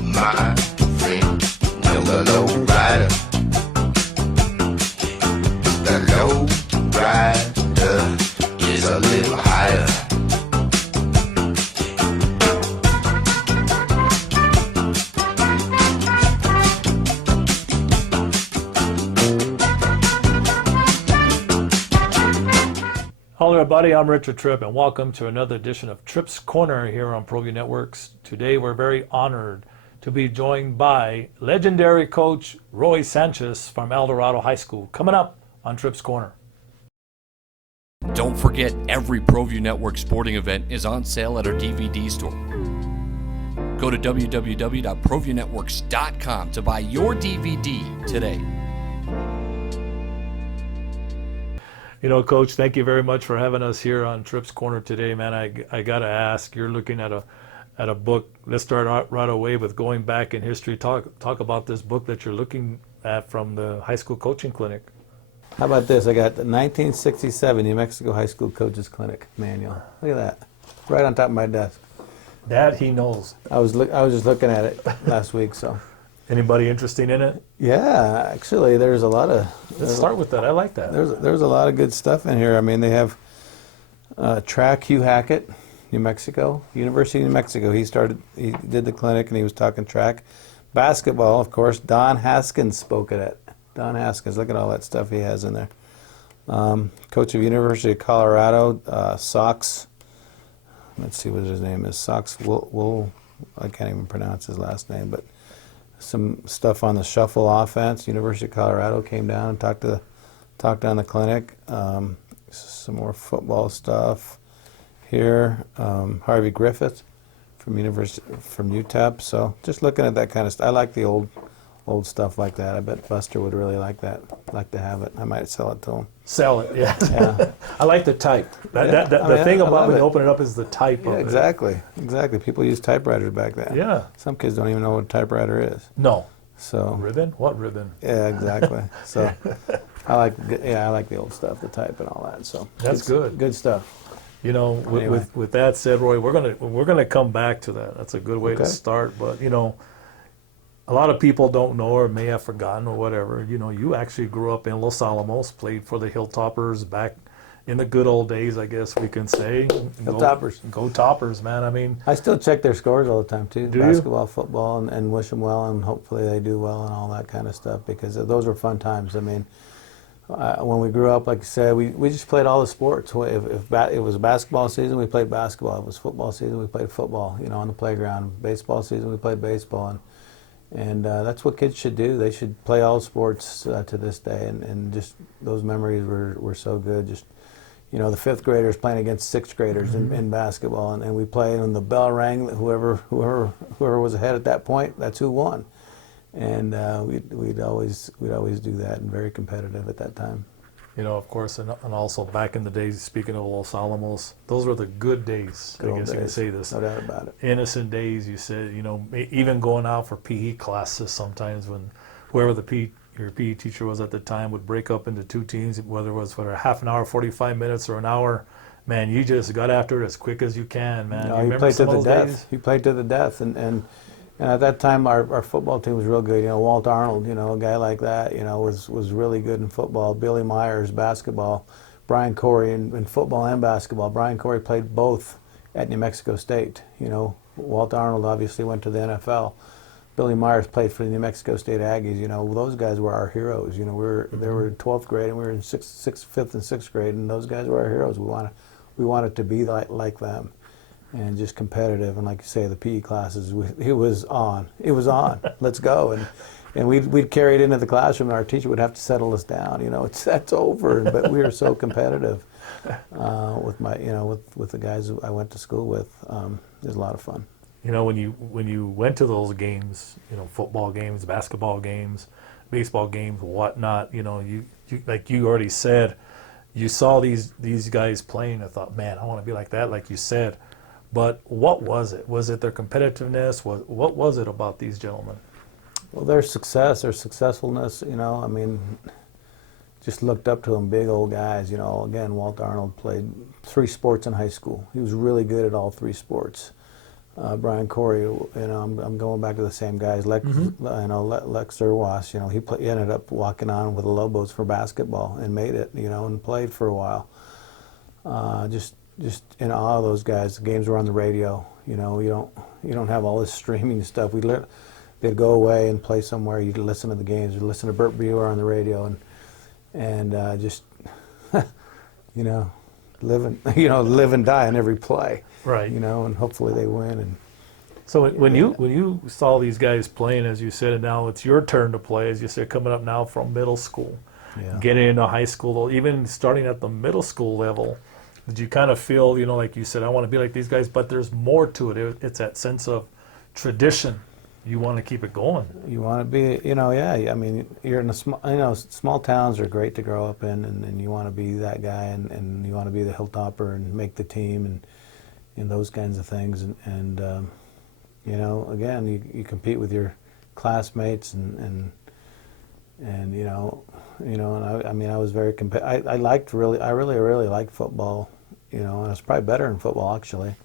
My friend, the low rider. The low rider is a little higher. Hello everybody, I'm Richard Tripp and welcome to another edition of Tripp's Corner here on ProView Networks. Today we're very honored to be joined by legendary coach Roy Sanchez from Eldorado High School, coming up on Tripp's Corner. Don't forget, every ProView Network sporting event is on sale at our DVD store. Go to www.proviewnetworks.com to buy your DVD today. You know, Coach, thank you very much for having us here on Tripp's Corner today, man. I got to ask, you're looking at a book. Let's start out right away with going back in history. Talk about this book that you're looking at from the high school coaching clinic. How about this? I got the 1967 New Mexico High School Coaches Clinic manual. Look at that, right on top of my desk. That he knows. I was just looking at it last week. So, anybody interested in it? yeah, actually, there's a lot of. Let's start with that. I like that. There's a lot of good stuff in here. I mean, they have track. Hugh Hackett, New Mexico, University of New Mexico. He did the clinic and he was talking track. Basketball, of course. Don Haskins spoke at it. Don Haskins, look at all that stuff he has in there. Coach of University of Colorado, Sox. Let's see what his name is. Sox Wool. I can't even pronounce his last name, but some stuff on the shuffle offense. University of Colorado came down and talked on the clinic. Some more football stuff here. Harvey Griffith from UTEP. So just looking at that kind of stuff. I like the old stuff like that. I bet Buster would really like that. Like to have it. I might sell it to him. Sell it, yeah. Yeah. I like the type. The thing about when you open it up is the type of it. Exactly. People used typewriters back then. Yeah. Some kids don't even know what a typewriter is. No. So ribbon? What ribbon? Yeah, exactly. So I like the old stuff, the type and all that. So that's good. Good stuff. You know, with that said, Roy, we're gonna come back to that. That's a good way to start. But you know, a lot of people don't know or may have forgotten or whatever. You know, you actually grew up in Los Alamos, played for the Hilltoppers back in the good old days, I guess we can say. Hilltoppers. Go Toppers, man. I mean, I still check their scores all the time too. Do Basketball, football, and wish them well, and hopefully they do well and all that kind of stuff, because those were fun times. I mean, when we grew up, like I said, we just played all the sports. If it was basketball season, we played basketball. If it was football season, we played football, you know, on the playground. Baseball season, we played baseball. And that's what kids should do. They should play all sports to this day. And just those memories were so good. Just, you know, the fifth graders playing against sixth graders in basketball. And we played, and the bell rang, whoever was ahead at that point, that's who won. And we'd always do that, and very competitive at that time. you know, of course, and also back in the days, speaking of Los Alamos, those were the good days. Good I guess old you could days. say this. No doubt about it. Innocent days, you said, you know, even going out for PE classes sometimes when whoever your PE teacher was at the time would break up into two teams, whether it was for a half an hour, 45 minutes, or an hour. Man, you just got after it as quick as you can, man. No, you he played to the death. Days? He played to the death, and at that time our football team was real good. You know, Walt Arnold, you know, a guy like that, you know, was really good in football. Billy Myers, basketball. Brian Corey in football and basketball. Brian Corey played both at New Mexico State. You know, Walt Arnold obviously went to the NFL. Billy Myers played for the New Mexico State Aggies. You know, those guys were our heroes. You know, they were in 12th grade and we were in fifth and sixth grade, and those guys were our heroes. We wanted to be like them, and just competitive. And like you say, the PE classes, it was on. It was on. Let's go. And we'd carry it into the classroom, and our teacher would have to settle us down. You know, that's over. But we were so competitive with the guys who I went to school with. It was a lot of fun. You know, when you went to those games, you know, football games, basketball games, baseball games, whatnot, you know, you like you already said, you saw these guys playing. I thought, man, I want to be like that, like you said. But what was it? Was it their competitiveness? What was it about these gentlemen? Well, their success, their successfulness, you know, I mean, just looked up to them, big old guys. You know, again, Walt Arnold played 3 sports in high school. He was really good at all 3 sports. Brian Corey, I'm going back to the same guys. Lex Zerwas, he ended up walking on with the Lobos for basketball and made it, and played for a while. Just in awe of those guys. The games were on the radio. You don't have all this streaming stuff. They'd go away and play somewhere. You'd listen to the games. You'd listen to Burt Brewer on the radio, and just live and die in every play. Right. And hopefully they win. And So when you saw these guys playing, as you said, and now it's your turn to play, as you said, coming up now from middle school, getting into high school, even starting at the middle school level, did you kind of feel, like you said, I want to be like these guys, but there's more to it. It's that sense of tradition. You want to keep it going. You want to be, I mean, you're in a small towns are great to grow up in, and you want to be that guy, and you want to be the hilltopper and make the team and those kinds of things. And again, you compete with your classmates and I was very I really liked football, and I was probably better in football actually.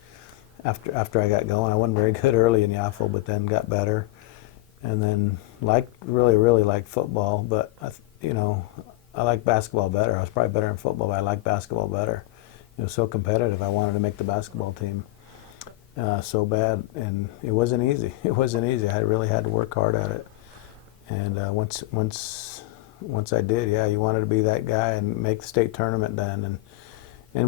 After I got going, I wasn't very good early in Yaffle, but then got better, and then really liked football. But I liked basketball better. I was probably better in football, but I liked basketball better. It was so competitive. I wanted to make the basketball team so bad, and it wasn't easy. It wasn't easy. I really had to work hard at it. And once I did, you wanted to be that guy and make the state tournament then, and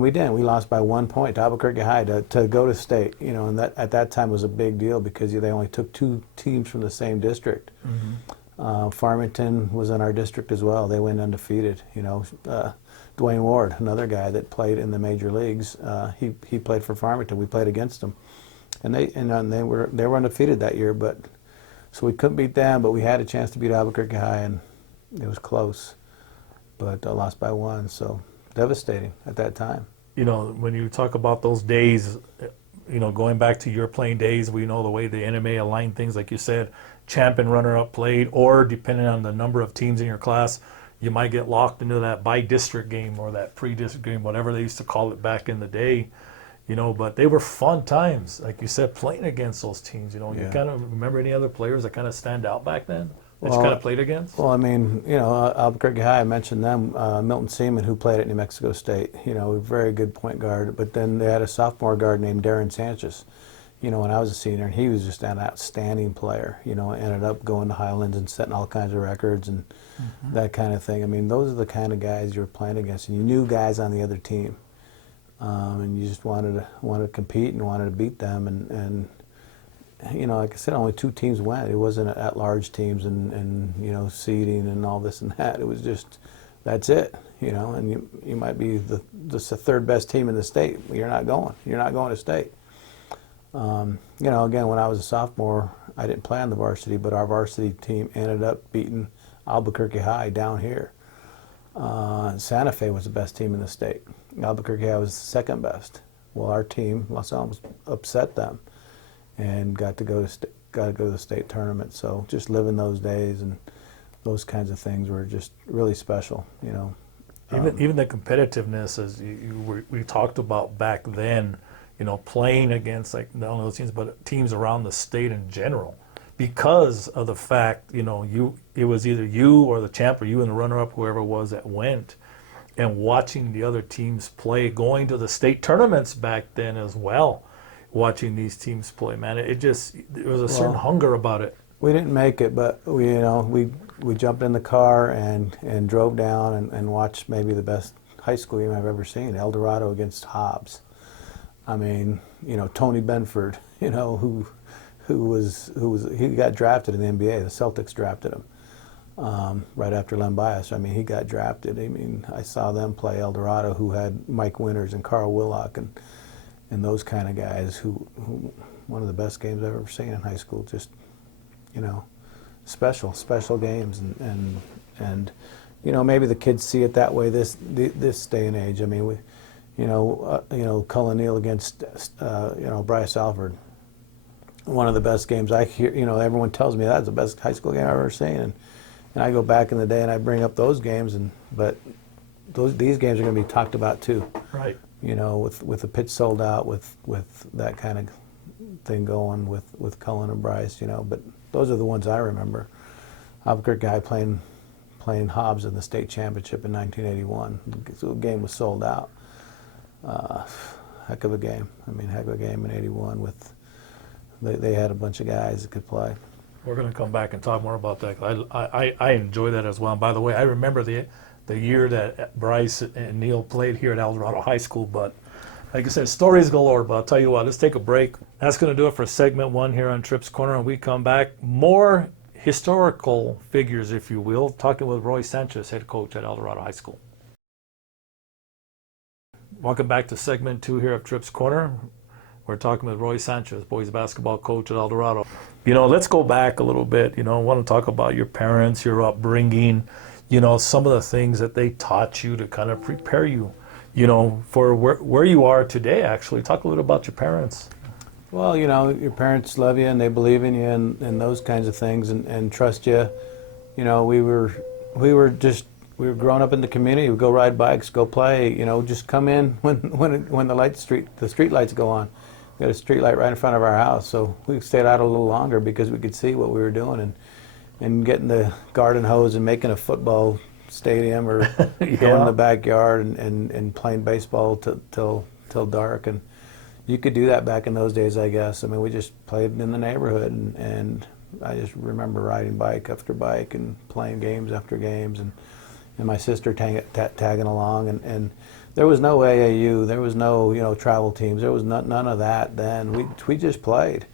we didn't. We lost by 1 point to Albuquerque High to go to state. And that at that time was a big deal because they only took 2 teams from the same district. Mm-hmm. Farmington was in our district as well. They went undefeated. Dwayne Ward, another guy that played in the major leagues, he played for Farmington. We played against them, and they were undefeated that year. But so we couldn't beat them, but we had a chance to beat Albuquerque High, and it was close, but lost by 1. So devastating at that time. When you talk about those days, going back to your playing days, we know the way the NMA aligned things, like you said, champ and runner-up played, or depending on the number of teams in your class, you might get locked into that by-district game or that pre-district game, whatever they used to call it back in the day. But they were fun times, like you said, playing against those teams. You kind of remember any other players that kind of stand out back then that you kind of played against? Well, I mean, Albuquerque High, I mentioned them, Milton Seaman, who played at New Mexico State, a very good point guard. But then they had a sophomore guard named Roy Sanchez, when I was a senior, and he was just an outstanding player. Ended up going to Highlands and setting all kinds of records and that kind of thing. I mean, those are the kind of guys you were playing against, and you knew guys on the other team. And you just wanted to compete and wanted to beat them, and like I said, only 2 teams went. It wasn't at-large teams and seeding and all this and that. It was just that's it, and you might be the 3rd best team in the state. You're not going to state. Again, when I was a sophomore, I didn't play on the varsity, but our varsity team ended up beating Albuquerque High down here. Santa Fe was the best team in the state. Albuquerque High was the 2nd best. Well, our team, Los Alamos, upset them and got to go to the state tournament. So just living those days and those kinds of things were just really special. Even the competitiveness, as we talked about back then. Playing against not only those teams, but teams around the state in general, because of the fact, it was either you or the champ or you and the runner-up, whoever it was that went, and watching the other teams play, going to the state tournaments back then as well, watching these teams play, man, there was a certain hunger about it. We didn't make it, but we jumped in the car and drove down and watched maybe the best high school game I've ever seen, Eldorado against Hobbs. I mean, Tony Benford, he got drafted in the NBA. The Celtics drafted him right after Len Bias. I mean, he got drafted. I mean, I saw them play Eldorado, who had Mike Winters and Carl Willock and those kind of guys who one of the best games I've ever seen in high school. Just, special games and maybe the kids see it that way this day and age. I mean, Cullen Neal against, Bryce Alford. One of the best games I hear, everyone tells me that's the best high school game I've ever seen. And I go back in the day and I bring up those games, but these games are going to be talked about too. Right. With the pitch sold out, with that kind of thing going with Cullen and Bryce, you know. But those are the ones I remember. Albuquerque guy playing Hobbs in the state championship in 1981. So the game was sold out. Heck of a game. I mean, heck of a game in '81 with they had a bunch of guys that could play. We're going to come back and talk more about that. I enjoy that as well. And by the way, I remember the year that Bryce and Neil played here at Eldorado High School. But like I said, stories galore. But I'll tell you what, let's take a break. That's going to do it for segment 1 here on Tripp's Corner. And we come back, more historical figures, if you will, talking with Roy Sanchez, head coach at Eldorado High School. Welcome back to segment 2 here of Tripp's Corner. We're talking with Roy Sanchez, boys basketball coach at Eldorado. You know, let's go back a little bit. You know, I want to talk about your parents, your upbringing, you know, some of the things that they taught you to kind of prepare you, you know, for where you are today, actually. Talk a little about your parents. Well, you know, your parents love you and they believe in you and those kinds of things and trust you. You know, we were growing up in the community. We'd go ride bikes, go play. You know, just come in when the street lights go on. We got a street light right in front of our house, so we stayed out a little longer because we could see what we were doing and getting the garden hose and making a football stadium or going in the backyard and playing baseball till dark. And you could do that back in those days, I guess. I mean, we just played in the neighborhood, and I just remember riding bike after bike and playing games after games, and my sister tagging along, and there was no AAU, there was no, you know, travel teams, there was none of that then. We just played.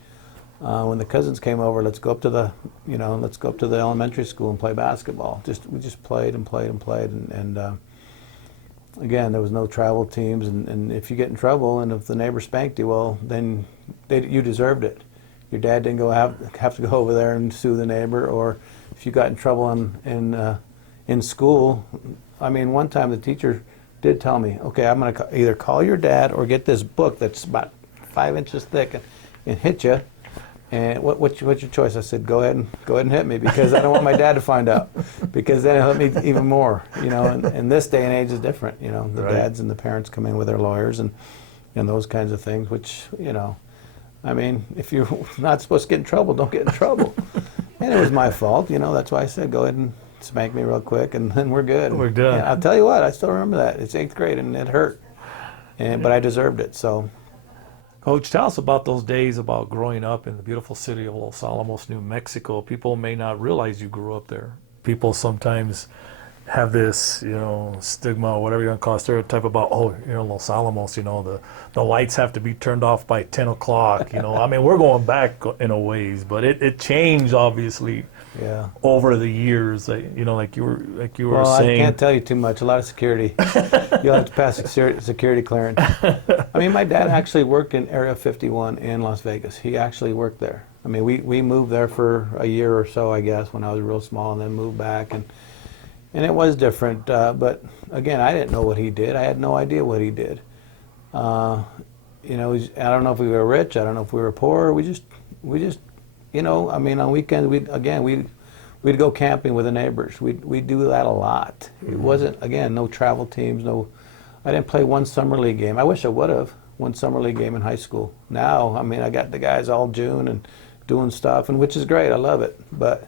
When the cousins came over, let's go up to the elementary school and play basketball. We just played and played and played, and again, there was no travel teams, and if you get in trouble and if the neighbor spanked you, well, then you deserved it. Your dad didn't have to go over there and sue the neighbor, or if you got in trouble in school. I mean, one time the teacher did tell me, okay, I'm going to either call your dad or get this book that's about 5 inches thick and hit you. And what's your choice? I said, go ahead and hit me, because I don't want my dad to find out, because then it'll hit me even more. You know, and this day and age is different. You know, the dads and the parents come in with their lawyers and those kinds of things, which, you know, I mean, if you're not supposed to get in trouble, don't get in trouble. And it was my fault. You know, that's why I said, go ahead and spank me real quick, and then we're good. We're done. And I'll tell you what, I still remember that. It's 8th grade, and it hurt, but I deserved it. So, Coach, tell us about those days about growing up in the beautiful city of Los Alamos, New Mexico. People may not realize you grew up there. People sometimes have this, you know, stigma, or whatever you want to call it, stereotype about, oh, you know, Los Alamos, you know, the lights have to be turned off by 10 o'clock. You know, I mean, we're going back in a ways, but it changed, obviously. Yeah. Over the years, you know, like you were well, saying. I can't tell you too much. A lot of security. You'll have to pass security clearance. I mean, my dad actually worked in Area 51 in Las Vegas. He actually worked there. I mean, we moved there for a year or so, I guess, when I was real small, and then moved back, and it was different. But again, I didn't know what he did. I had no idea what he did. You know, I don't know if we were rich. I don't know if we were poor. We just. You know, I mean, on weekends, we'd go camping with the neighbors. We'd do that a lot. It wasn't, again, no travel teams, I didn't play one summer league game. I wish I would have, one summer league game in high school. Now, I mean, I got the guys all June and doing stuff, and which is great, I love it. But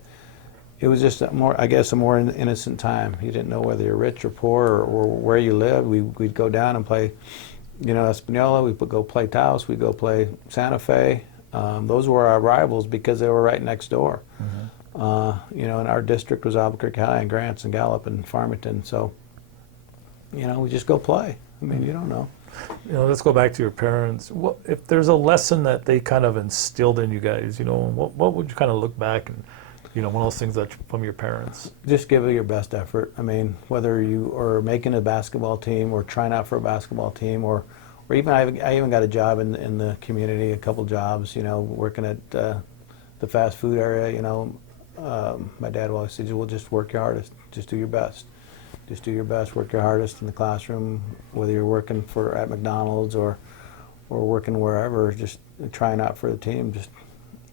it was just a more innocent time. You didn't know whether you're rich or poor or where you lived. We'd go down and play, you know, Espanola, we'd go play Taos, we'd go play Santa Fe. Those were our rivals because they were right next door. Mm-hmm. You know, and our district was Albuquerque High and Grants and Gallup and Farmington. So, you know, we just go play. I mean, you don't know. You know, let's go back to your parents. What, if there's a lesson that they kind of instilled in you guys, you know, what would you kind of look back and, you know, one of those things that from your parents? Just give it your best effort. I mean, whether you are making a basketball team or trying out for a basketball team or even I even got a job in the community, a couple jobs, you know, working at the fast food area, you know. My dad always said, well, just work your hardest. Just do your best. Just do your best, work your hardest in the classroom, whether you're working at McDonald's or working wherever, just trying out for the team. Just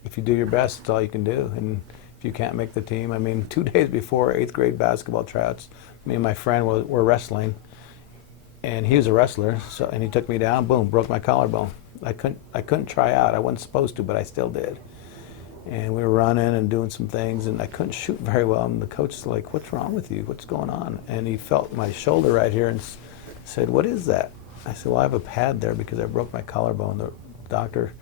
if you do your best, that's all you can do. And if you can't make the team, I mean, 2 days before 8th grade basketball tryouts, me and my friend were wrestling. And he was a wrestler, and he took me down, boom, broke my collarbone. I couldn't try out. I wasn't supposed to, but I still did. And we were running and doing some things, and I couldn't shoot very well. And the coach was like, "What's wrong with you? What's going on?" And he felt my shoulder right here and said, "What is that?" I said, "Well, I have a pad there because I broke my collarbone." The doctor,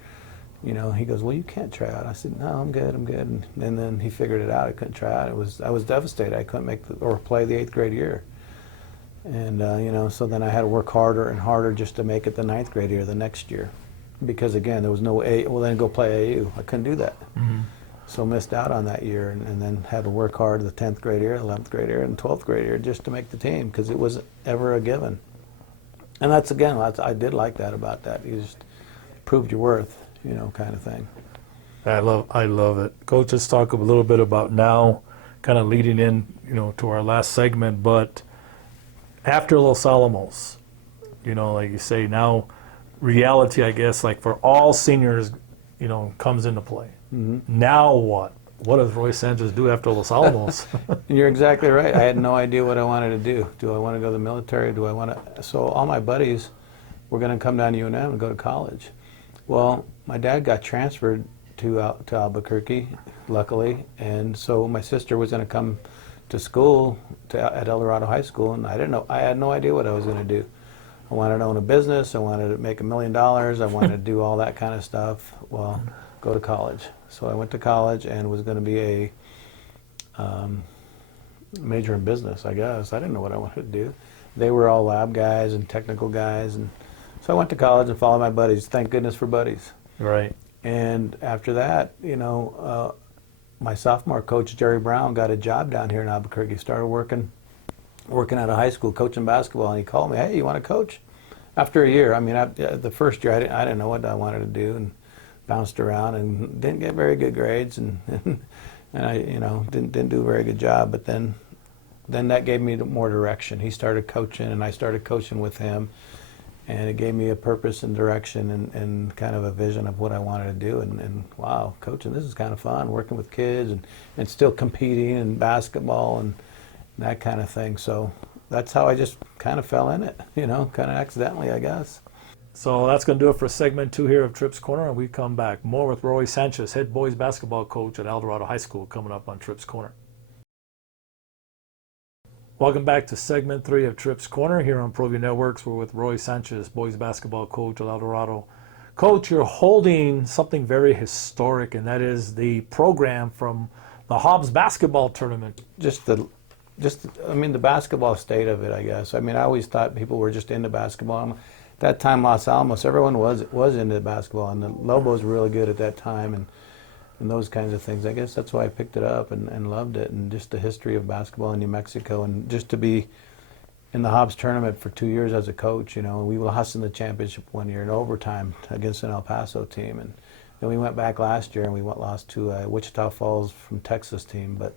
he goes, "Well, you can't try out." I said, "No, I'm good. And then he figured it out. I couldn't try out. I was devastated. I couldn't play the 8th grade year. And so then I had to work harder and harder just to make it the 9th grade year the next year, because again there was no then go play AU. I couldn't do that. Mm-hmm. So missed out on that year, and then had to work hard the 10th grade year, 11th grade year, and 12th grade year just to make the team, because it wasn't ever a given. And that's I did like that about that. You just proved your worth, kind of thing. I love it. Coach, let's talk a little bit about now, kind of leading in, to our last segment, but after Los Alamos, like you say, now reality, I guess, like for all seniors, comes into play. Mm-hmm. Now what? What does Roy Sanchez do after Los Alamos? You're exactly right. I had no idea what I wanted to do. Do I want to go to the military? So all my buddies were going to come down to UNM and go to college. Well, my dad got transferred to Albuquerque, luckily, and so my sister was going to come to school at Eldorado High School, and I had no idea what I was going to do. I wanted to own a business. I wanted to make $1 million. I wanted to do all that kind of stuff. Well, go to college. So I went to college and was going to be a major in business, I guess. I didn't know what I wanted to do. They were all lab guys and technical guys, and so I went to college and followed my buddies. Thank goodness for buddies. Right. And after that, my sophomore coach, Jerry Brown, got a job down here in Albuquerque. Started working at a high school, coaching basketball, and he called me, "Hey, you want to coach?" After a year, the first year, I didn't know what I wanted to do, and bounced around and didn't get very good grades, and I, didn't do a very good job. But then that gave me more direction. He started coaching, and I started coaching with him. And it gave me a purpose and direction and kind of a vision of what I wanted to do. And wow, coaching, this is kind of fun, working with kids and still competing in basketball and that kind of thing. So that's how I just kind of fell in it, kind of accidentally, I guess. So that's going to do it for segment 2 here of Tripp's Corner, and we come back. More with Roy Sanchez, head boys basketball coach at Eldorado High School, coming up on Tripp's Corner. Welcome back to segment 3 of Tripp's Corner here on ProView Networks. We're with Roy Sanchez, boys basketball coach at Eldorado. Coach, you're holding something very historic, and that is the program from the Hobbs basketball tournament. The basketball state of it, I guess. I always thought people were just into basketball. At that time, Los Alamos, everyone was into basketball, and the Lobos were really good at that time, and those kinds of things. I guess that's why I picked it up and loved it, and just the history of basketball in New Mexico, and just to be in the Hobbs tournament for 2 years as a coach. We lost in the championship one year in overtime against an El Paso team, and then we went back last year and we lost to a Wichita Falls from Texas team. But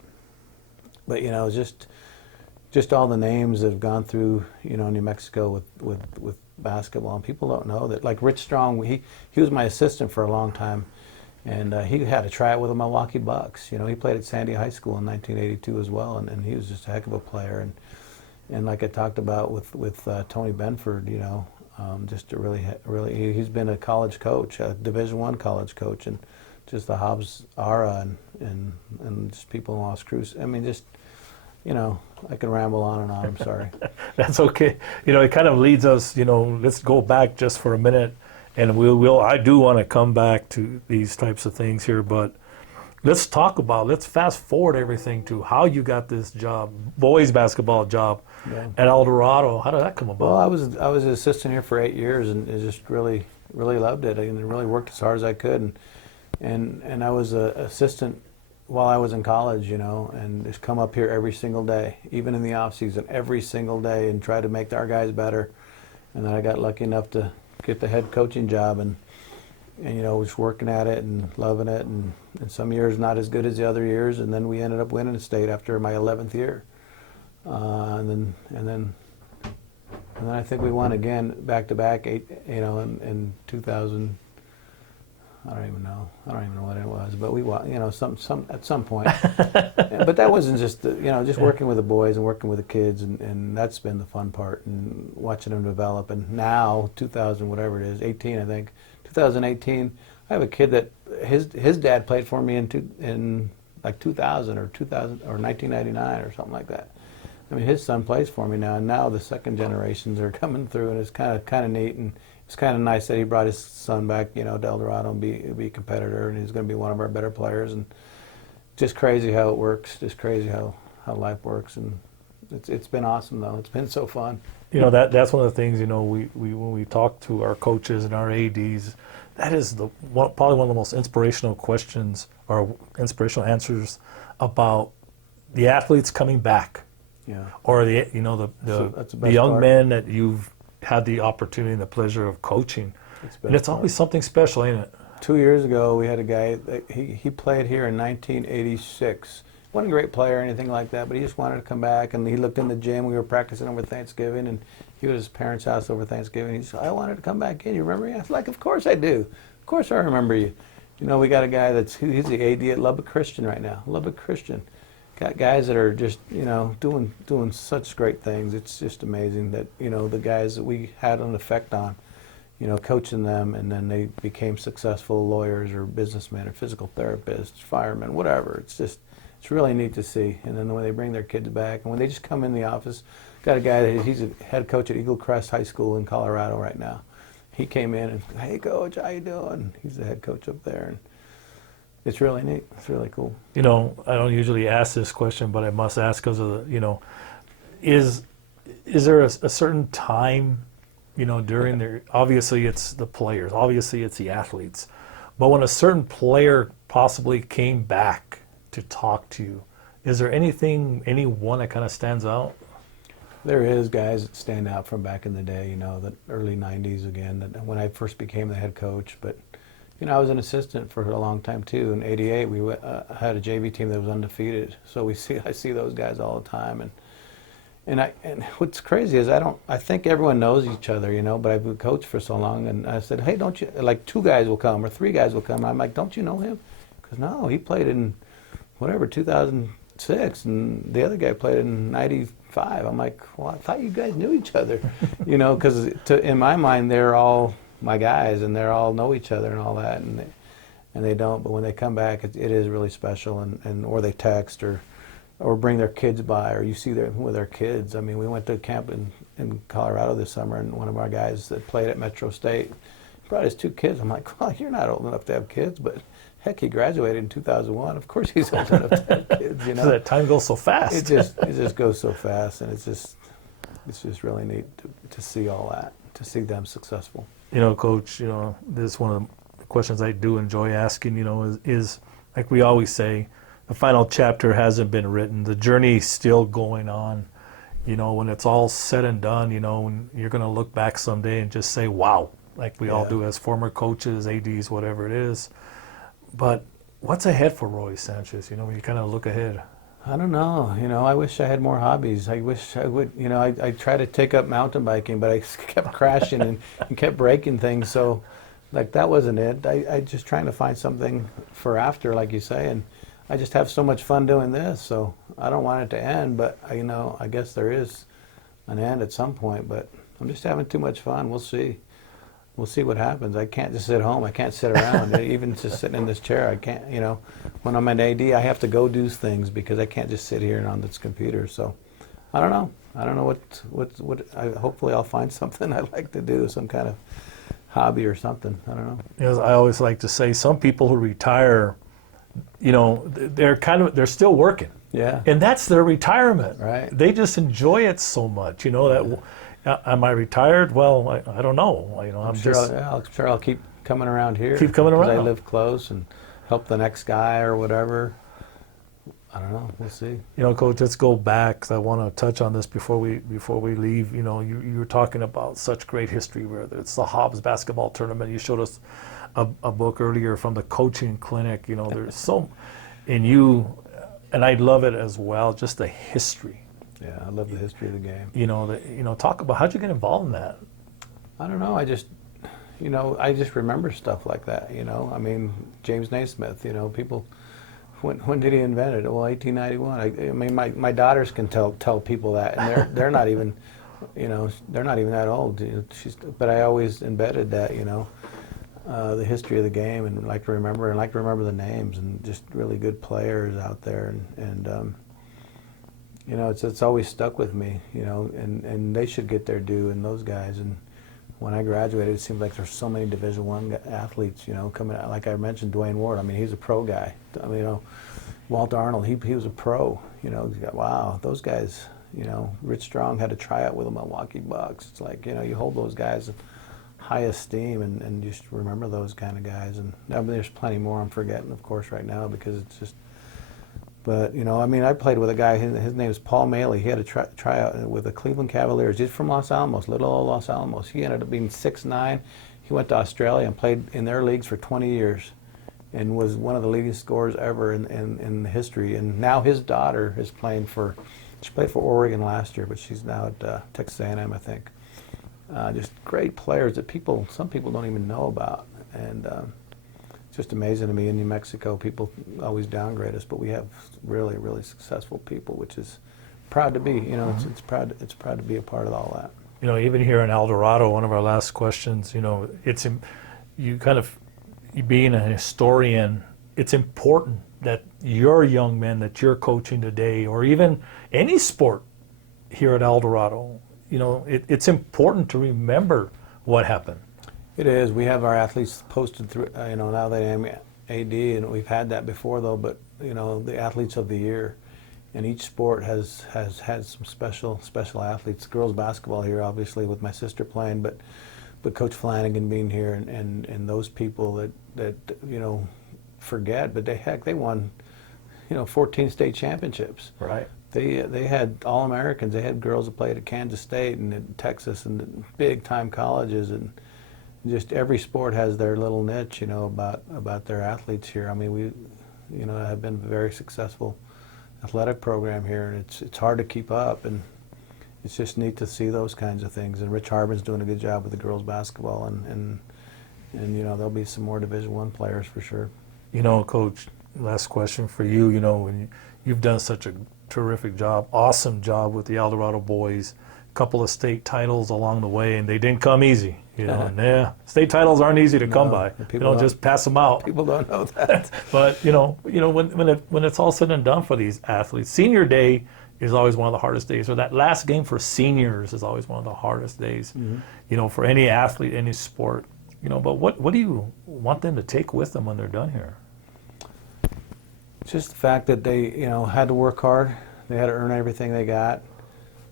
just all the names that have gone through New Mexico with basketball, and people don't know that. Like Rich Strong, he was my assistant for a long time. And he had a tryout with the Milwaukee Bucks. He played at Sandy High School in 1982 as well, and he was just a heck of a player. And like I talked about with Tony Benford, just a really he's been a college coach, a Division I college coach, and just the Hobbs aura and just people in Las Cruces. I can ramble on and on. I'm sorry. That's okay. It kind of leads us. Let's go back just for a minute. And I do want to come back to these types of things here, but let's fast forward everything to how you got this job, boys basketball job at Eldorado. How did that come about? Well, I was an assistant here for 8 years, and just really loved it, and really worked as hard as I could, and I was an assistant while I was in college, and just come up here every single day, even in the off season, every single day, and try to make our guys better. And then I got lucky enough to get the head coaching job, and was working at it and loving it, and some years not as good as the other years, and then we ended up winning the state after my 11th year, and then I think we won again back to back in 2000. I don't even know what it was, but we won, some at some point. But that wasn't just just working with the boys and working with the kids, and that's been the fun part, and watching them develop. And now 2000 whatever it is, 18 I think, 2018, I have a kid that his dad played for me in like 2000 or 1999 or something like that. I mean, his son plays for me now, and now the second generations are coming through, and it's kind of neat, and it's kind of nice that he brought his son back, you know, to Eldorado and be a competitor, and he's going to be one of our better players. And just crazy how it works, just crazy how life works, and it's been awesome though. It's been so fun. You know, that's one of the things, you know, we when we talk to our coaches and our ADs, that is probably one of the most inspirational questions or inspirational answers about the athletes coming back. Yeah. Or the young part. men that you've had the opportunity and the pleasure of coaching. And it's always something special, ain't it? 2 years ago, we had a guy, he played here in 1986. Wasn't a great player or anything like that, but he just wanted to come back, and he looked in the gym. We were practicing over Thanksgiving, and he was at his parents' house over Thanksgiving. He said, I wanted to come back in. You remember me? I was like, of course I do. Of course I remember you. You know, we got a guy he's the AD at Lubbock Christian right now. Lubbock Christian. Got guys that are just, you know, doing such great things. It's just amazing that, you know, the guys that we had an effect on, you know, coaching them, and then they became successful lawyers or businessmen or physical therapists, firemen, whatever. It's really neat to see. And then when they bring their kids back, and when they just come in the office, got a guy he's a head coach at Eagle Crest High School in Colorado right now. He came in and, hey coach, how you doing? He's the head coach up there, and it's really neat. It's really cool. You know, I don't usually ask this question, but I must ask because of the, you know, is there a certain time, you know, during their, obviously it's the players, obviously it's the athletes, but when a certain player possibly came back to talk to you, is there anyone that kind of stands out? There is guys that stand out from back in the day, you know, the early 90s again, that when I first became the head coach. But, you know, I was an assistant for a long time too. In '88, we had a JV team that was undefeated. So I see those guys all the time. And what's crazy is I think everyone knows each other, you know, but I've been coached for so long, and I said, hey, don't you, like 2 guys will come or 3 guys will come. I'm like, don't you know him? Because no, he played in whatever, 2006, and the other guy played in 95. I'm like, well, I thought you guys knew each other, you know, because in my mind, they're all my guys, and they all know each other and all that, and they don't. But when they come back, it is really special, and or they text or bring their kids by, or you see them with their kids. I mean, we went to a camp in Colorado this summer, and one of our guys that played at Metro State brought his 2 kids. I'm like, well, you're not old enough to have kids, but heck, he graduated in 2001. Of course he's old enough to have kids, you know. That time goes so fast. It just goes so fast, and it's just really neat to see all that, to see them successful. You know, Coach, you know, this is one of the questions I do enjoy asking, you know, is like we always say, the final chapter hasn't been written. The journey's still going on. You know, when it's all said and done, you know, when you're going to look back someday and just say, wow, like we all do as former coaches, ADs, whatever it is. But what's ahead for Roy Sanchez, you know, when you kind of look ahead? I don't know. You know, I wish I had more hobbies. I wish I would, you know, I tried to take up mountain biking, but I kept crashing and kept breaking things. So, like, that wasn't it. I just trying to find something for after, like you say, and I just have so much fun doing this. So I don't want it to end, but, you know, I guess there is an end at some point, but I'm just having too much fun. We'll see. We'll see what happens. I can't just sit home. I can't sit around. Even just sitting in this chair, I can't, you know. When I'm an AD, I have to go do things because I can't just sit here and on this computer. So I don't know. I don't know what hopefully I'll find something I like to do, some kind of hobby or something. I don't know. You know, I always like to say some people who retire, you know, they're still working. Yeah. And that's their retirement. Right. They just enjoy it so much, you know, that am I retired? Well, I don't know. You know, I'm sure I'll keep coming around here. Keep coming around. I live close and help the next guy or whatever. I don't know. We'll see. You know, Coach, let's go back, 'cause I want to touch on this before we leave. You know, you were talking about such great history, whether it's the Hobbs basketball tournament. You showed us a book earlier from the coaching clinic. You know, there's so, and I love it as well, just the history. Yeah, I love the history of the game. You know, talk about how'd you get involved in that? I don't know. I just remember stuff like that. You know, I mean, James Naismith. You know, people. When did he invent it? Well, 1891. I mean, my daughters can tell people that, and they're not even, you know, they're not even that old. But I always embedded that. You know, the history of the game and like to remember the names and just really good players out there and you know, it's always stuck with me, you know, and they should get their due, and those guys. And when I graduated, it seemed like there's so many Division I athletes, you know, coming out. Like I mentioned, Dwayne Ward. I mean, he's a pro guy. I mean, you know, Walt Arnold, he was a pro. You know, wow, those guys. You know, Rich Strong had a tryout with the Milwaukee Bucks. It's like, you know, you hold those guys in high esteem and just remember those kind of guys. And I mean, there's plenty more I'm forgetting, of course, right now because it's just. But, you know, I mean, I played with a guy, his name is Paul Maley. He had a tryout with the Cleveland Cavaliers. He's from Los Alamos, little old Los Alamos. He ended up being 6'9". He went to Australia and played in their leagues for 20 years and was one of the leading scorers ever in history. And now his daughter is playing she played for Oregon last year, but she's now at Texas A&M, I think. Just great players that some people don't even know about. And it's just amazing to me. In New Mexico, people always downgrade us, but we have really, really successful people, which is proud to be. You know, it's proud to be a part of all that. You know, even here in Eldorado, one of our last questions. You know, you being a historian, it's important that your young men that you're coaching today, or even any sport here at Eldorado, you know, it's important to remember what happened. It is. We have our athletes posted through, you know, now that I'm AD, and we've had that before though, but, you know, the athletes of the year. And each sport has had some special athletes. Girls basketball here, obviously, with my sister playing, but Coach Flanagan being here and those people that you know, forget, but they won, you know, 14 state championships. Right. They had All-Americans. They had girls that played at Kansas State and at Texas and big-time colleges, and just every sport has their little niche, you know, about their athletes here. I mean, we, you know, have been a very successful athletic program here, and it's hard to keep up, and it's just neat to see those kinds of things. And Rich Harbin's doing a good job with the girls basketball, and you know, there'll be some more Division I players for sure. You know, Coach, last question for you. You know, when you've done such a terrific job, awesome job with the Eldorado boys, a couple of state titles along the way, and they didn't come easy. You know, and state titles aren't easy to come by. You don't just pass them out. People don't know that. But you know, when it's all said and done for these athletes, senior day is always one of the hardest days, or that last game for seniors is always one of the hardest days. Mm-hmm. You know, for any athlete, any sport. You know, but what do you want them to take with them when they're done here? Just the fact that they, you know, had to work hard. They had to earn everything they got.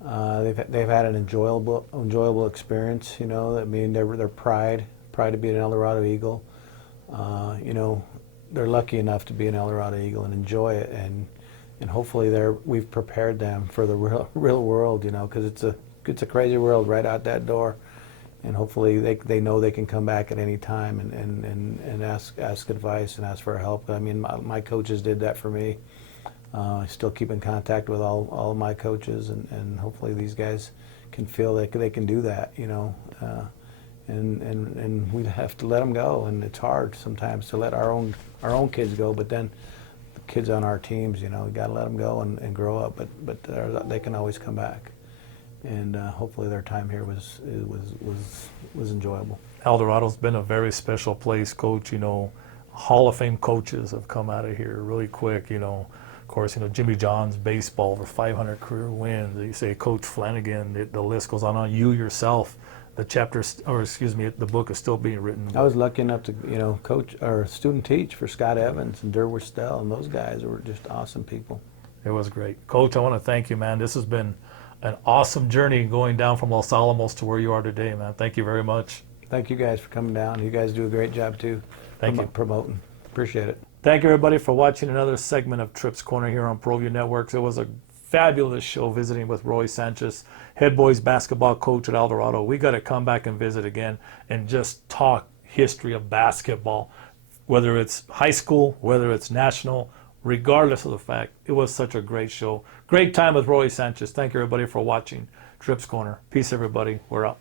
They've had an enjoyable experience. You know, I mean, their pride to be an Eldorado Eagle. You know, they're lucky enough to be an Eldorado Eagle and enjoy it, and hopefully we've prepared them for the real world. You know, because it's a crazy world right out that door, and hopefully they know they can come back at any time and ask advice and ask for help. I mean, my coaches did that for me. I still keep in contact with all of my coaches, and hopefully these guys can feel that they can do that, you know. And we have to let them go, and it's hard sometimes to let our own kids go, but then the kids on our teams, you know, we got to let them go and grow up, but they can always come back. And hopefully their time here was enjoyable. Eldorado's been a very special place, Coach. You know, Hall of Fame coaches have come out of here really quick, you know. Of course, you know, Jimmy John's baseball, over 500 career wins. You say Coach Flanagan, the list goes on. You yourself, the book is still being written. I was lucky enough to, you know, coach or student teach for Scott Evans and Durwood Stell, and those guys were just awesome people. It was great. Coach, I want to thank you, man. This has been an awesome journey going down from Los Alamos to where you are today, man. Thank you very much. Thank you guys for coming down. You guys do a great job too. Thank you. Promoting. Appreciate it. Thank you, everybody, for watching another segment of Tripp's Corner here on ProView Networks. It was a fabulous show visiting with Roy Sanchez, head boys basketball coach at Eldorado. We got to come back and visit again and just talk history of basketball, whether it's high school, whether it's national, regardless of the fact. It was such a great show. Great time with Roy Sanchez. Thank you, everybody, for watching Tripp's Corner. Peace, everybody. We're out.